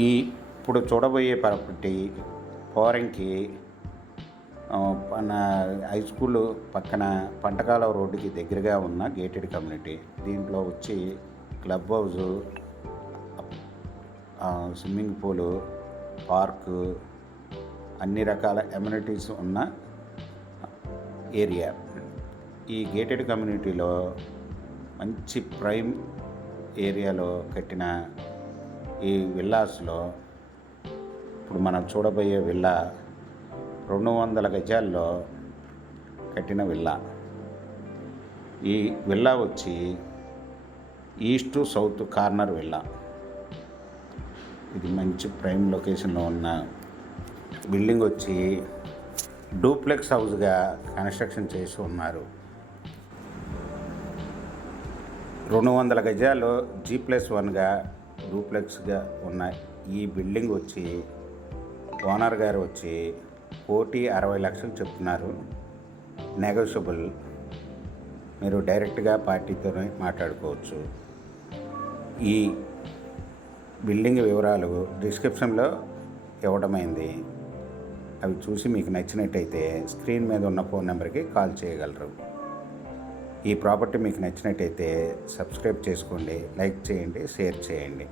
ఈ ఇప్పుడు చూడబోయే ప్రాపర్టీ పోరంకి మన హై స్కూల్ పక్కన పంటకాలం రోడ్డుకి దగ్గరగా ఉన్న గేటెడ్ కమ్యూనిటీ. దీంట్లో వచ్చి club house, swimming pool, park, అన్ని రకాల ఎమ్యూనిటీస్ ఉన్న ఏరియా. ఈ గేటెడ్ కమ్యూనిటీలో మంచి ప్రైమ్ ఏరియాలో కట్టిన ఈ విల్లాస్లో ఇప్పుడు మనం చూడబోయే విల్లా 200 గజాల్లో కట్టిన విల్లా. ఈ విల్లా వచ్చి ఈస్ట్ సౌత్ కార్నర్ విల్లా. ఇది మంచి ప్రైమ్ లొకేషన్లో ఉన్న బిల్డింగ్ వచ్చి డూప్లెక్స్ హౌస్గా కన్స్ట్రక్షన్ చేసి ఉన్నారు. 200 గజాలు G+1గా డూప్లెక్స్గా ఉన్న ఈ బిల్డింగ్ వచ్చి ఓనర్ గారు వచ్చి 1,60,00,000 చెప్తున్నారు. నెగోషియబుల్. మీరు డైరెక్ట్గా పార్టీతోనే మాట్లాడుకోవచ్చు. ఈ బిల్డింగ్ వివరాలు డిస్క్రిప్షన్లో ఇవ్వడమైంది. అవి చూసి మీకు నచ్చినట్టయితే స్క్రీన్ మీద ఉన్న ఫోన్ నెంబర్కి కాల్ చేయగలరు. ఈ ప్రాపర్టీ మీకు నచ్చినట్టయితే సబ్స్క్రైబ్ చేసుకోండి, లైక్ చేయండి, షేర్ చేయండి.